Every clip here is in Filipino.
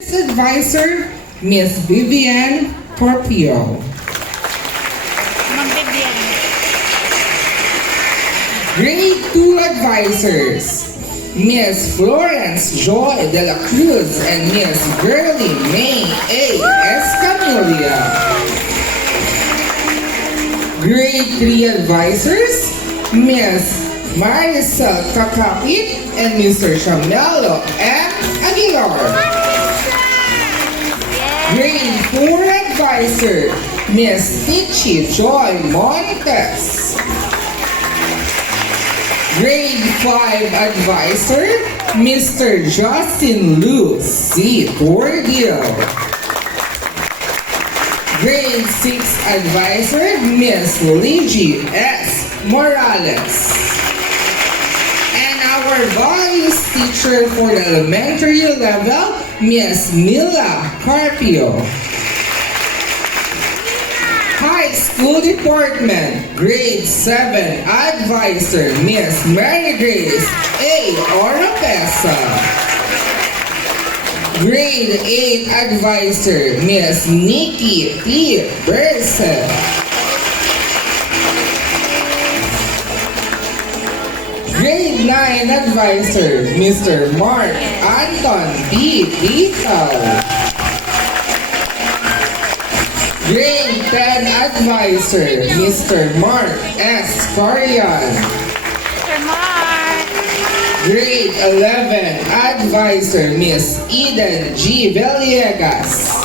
Advisor, Miss Vivian Porpio. Ma'am Vivian. Grade 2 Advisors, Miss Florence Joy de la Cruz and Miss Girly May A. Escamilla. Grade 3 Advisors, Miss Marisol Kakapit and Mr. Shamelo M. Aguilar. Grade 4 Advisor, Miss Tichi Joy Montes. Grade 5 Advisor, Mr. Justin Lu C. Tordio. Grade 6 Advisor, Miss Ligie S. Morales. And our values teacher for the elementary level, Miss Mila Carpio. High School Department, Grade 7 Advisor, Miss Mary Grace A. Oropesa. Grade 8 Advisor, Miss Nikki P. Berse. Grade 9 Advisor, Mr. Mark Anton B. Vital. Grade 10 Advisor, Mr. Mark S. Corian. Sir Mark. Grade 11 Advisor, Miss Eden G. Villegas.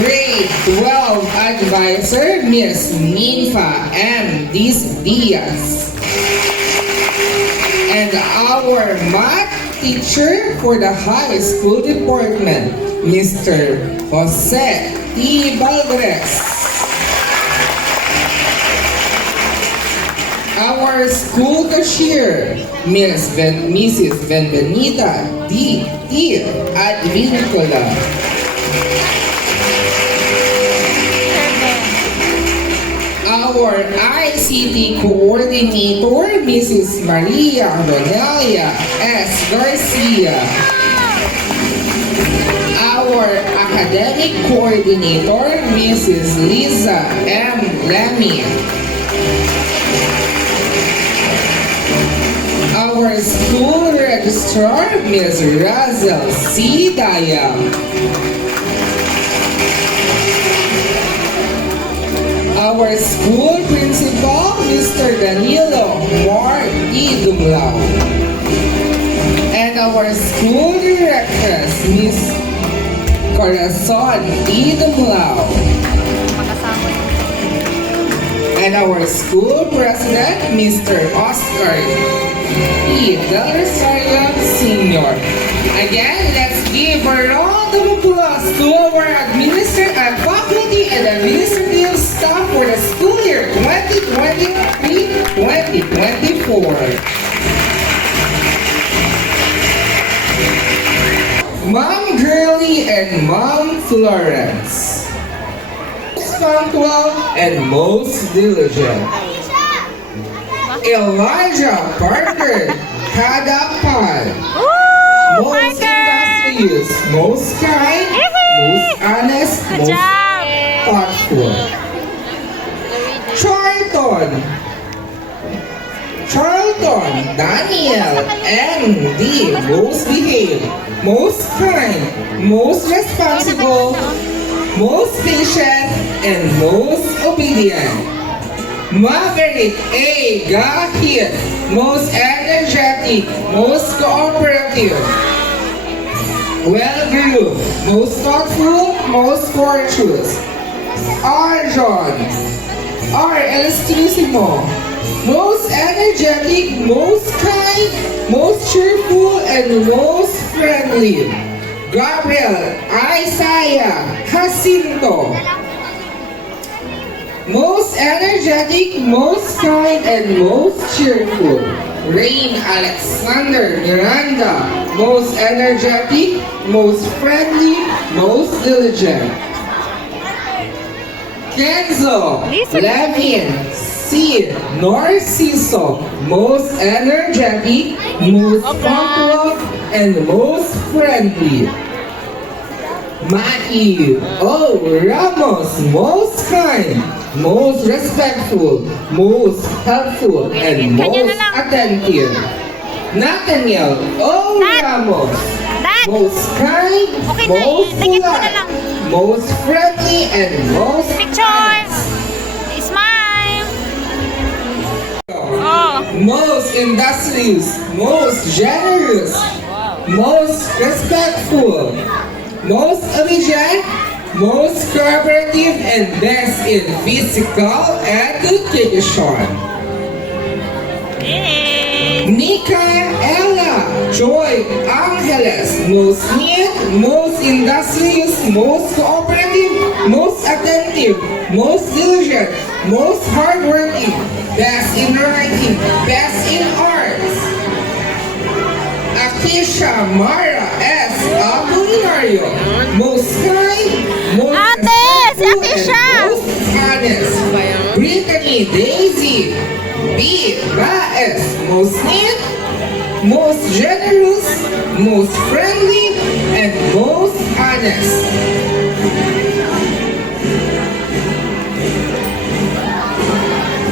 Grade 12 Advisor, Miss Ninfa M. Diaz. And our math teacher for the high school department, Mr. Jose T. Valdez. Our school cashier, Mrs. Benvenita D. T. Advincula. Our ICT coordinator, Mrs. Maria Ronelia S. Garcia. Our academic coordinator, Mrs. Liza M. Lemmy. Our school registrar, Ms. Razel C. Daya. Our school principal, Mr. Danilo Marti Dumlao. And our school directress, Ms. Corazon E. Dumlao. Makasama. And our school president, Mr. Oscar E. Del Rosario Sr. Again, let's give a round of applause to our faculty and administrative staff for the school year 2023-2024. Ma'am Girly and Ma'am Florence. Most punctual and most diligent. Elijah Parker Kadapan. Most industrious, most kind, most honest, Good most job. thoughtful. Charlton, Daniel, and the most behaved, most kind, most responsible, most patient, and most obedient. Maverick A. Gahit, most energetic, most cooperative. Well-groomed, most thoughtful, most courteous. Arjon, R. Elusimo, most energetic, most kind, most cheerful, and most friendly. Gabriel Isaiah Jacinto, most energetic, most kind, and most cheerful. Rain Alexander Miranda, most energetic, most friendly, most diligent. Kenzo Listen. Levin C. Narciso, most energetic, most punctual, and most friendly. Matthew O. Ramos, most kind, most respectful, most helpful, and most attentive. Nathaniel O. Ramos, Dad! most kind, Okay na, most tingin mo na polite, lang. most friendly, and most Picture! honest. Smile! Oh! Most industrious, most generous, most respectful, most obedient, most cooperative, and best in physical education. Yay! Micaela Joy Angeles, most neat, most industrious, most cooperative, most attentive, most diligent, most hardworking, best in writing, best in arts. Akisha Mara S. Apolinario, most kind, most Ate, si respectful, Akisha! and most honest. Brittany Daisy B. Baez, most neat, most generous, most friendly, and most honest.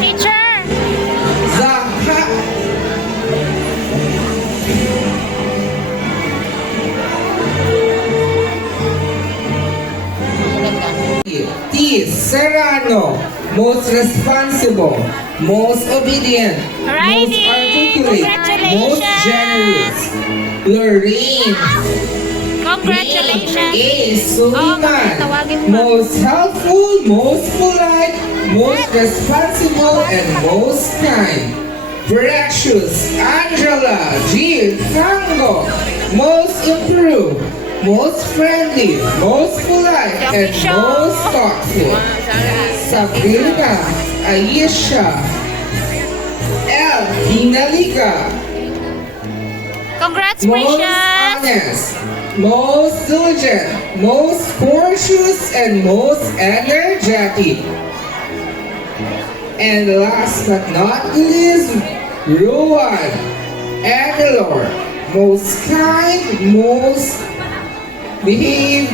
Teacher! Zaha T. Serrano, most responsible, most obedient, most Alrighty, articulate, most generous. Lorraine Congratulations! A. Oo, tawagin Suleiman, mo. most helpful, most polite, most responsible, and most kind. Precious Angela G. Tango, most improved, most friendly, most polite, and most thoughtful. Sabrina Aisha L. Hinaliga, most Congratulations! honest, most diligent, most courteous, and most energetic. And last but not least, Rowan Aguilar, most kind, most behaved,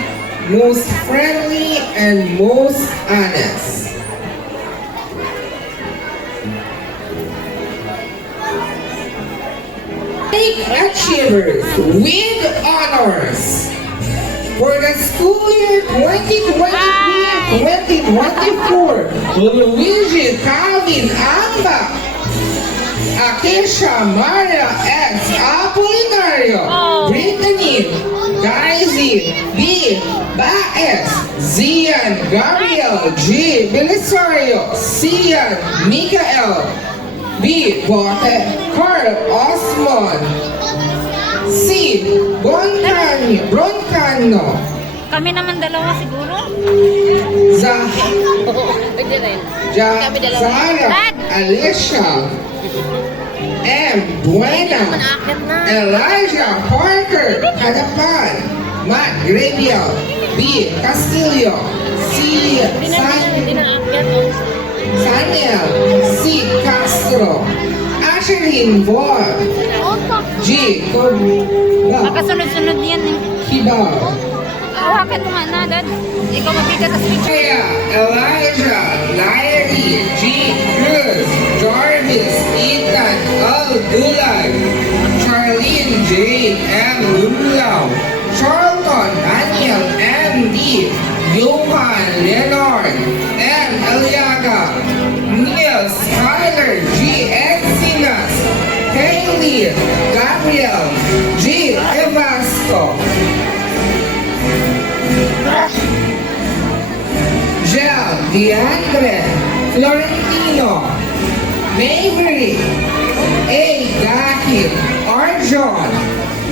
most friendly, and most honest. Achievers with honors for the school year 2023-2024, Luigi Calvin Amba, Akisha Maria X Apolinario, Oh. Brittany Daisy B. Baez, Zian Gabriel G. Belisario, Cian Mikael B. Bote, Carl Osmond, C. Broncano, Kami naman dalawa siguro. Zahara Dad! Alicia M. Buena, Elijah Parker Hadapan, Matt Graviel B. Castillo, C. Saniel C. Castro, Asherin Vaughn G. Corda Makasunod-sunod yan eh. Kibao, Hawakan mo nga na, Dad. Ikaw mabigat sa picture. Kaya Elijah Larry G. Cruz, Jarvis Ethan L. Dulay, Charlene J. M. Lumlao, Charlton Daniel M. D. Johan Leonard M. Aliaga, Neil Skyler G. Encinas, Haley Gabriel G. Evasco, Gel Diandre Florentino, Maybury A. Dahil Arjon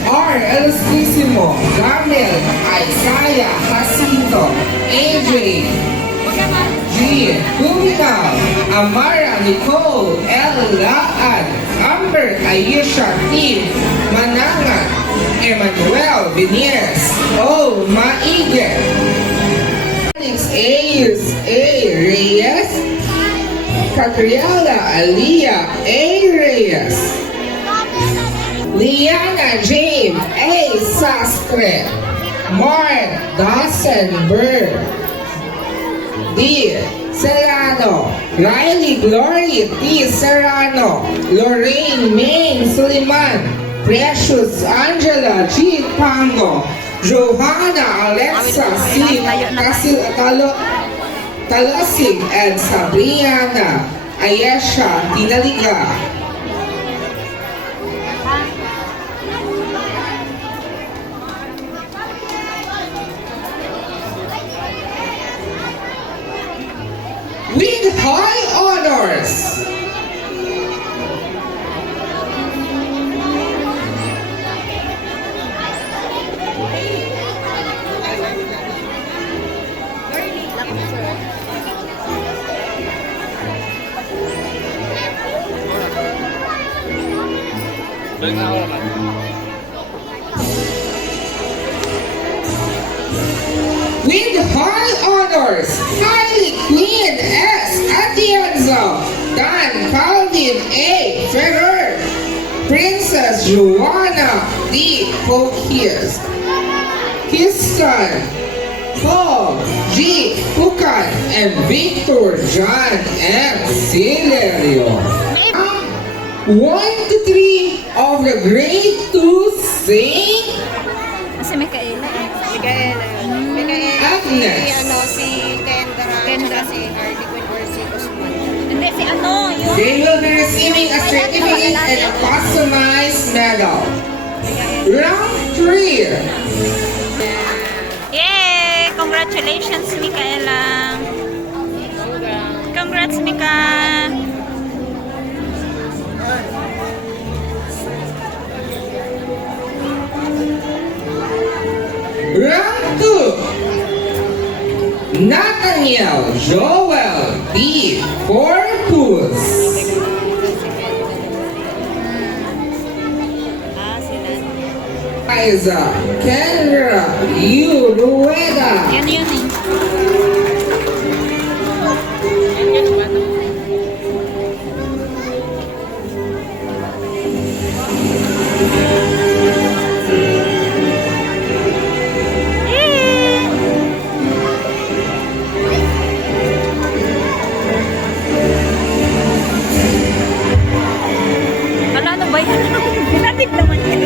R. Elustissimo, Gabriel Isaiah Jacinto, AJ G. Luminal, Amara Nicole L. Laan, Amber Aisha T. Manangan, Emmanuel Vinies O. Maige, Alex A. Reyes, Catriela Alia A. Reyes, Liana James A. Sastre, Mark Dawson Burr, D. Serrano, Riley Glory T. Serrano, Lorraine Main Suliman, Precious Angela G. Pango, Johanna Alexa C. Talasig, and Sabriana Ayesha Tinaliga. With high honors, with high honors, Kylie Queen S. Atienzo, Dan Calvin A. Ferrer, Princess Joanna D. Pokiers, Kistan Paul G. Pukan, and Victor John M. Silerio. 1 to 3 of the grade 2 sing Kasi Micaela. Mikaela. Agnes. Si, si Kendra. Kendra. Si Hardy Quinn or si Osman. Hindi, si ano, yung... They will be receiving a certificate and a customized medal. Round 3. Yay! Congratulations, Micaela. Congrats, Mika. Round 2. Nathaniel Joel B. Corpus. Isa Kendra U. Rueda. Yan yun eh. Wala na ba yan? Pinatid naman yun.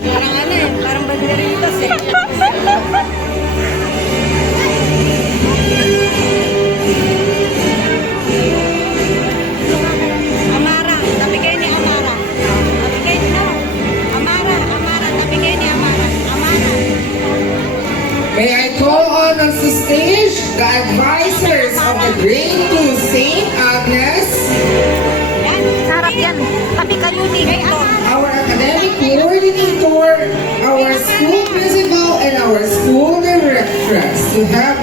Parang ano eh, parang banderitas eh. Amara, nabigay ni Amara. Nabigay ni no. Amara, nabigay ni Amara. Amara. May I call on the stage the advisors of the grade 2 St. Agnes, Yan. Sarap yan. Tabi kayo ni Hector. our academic coordinator, our school principal, and our school directress to have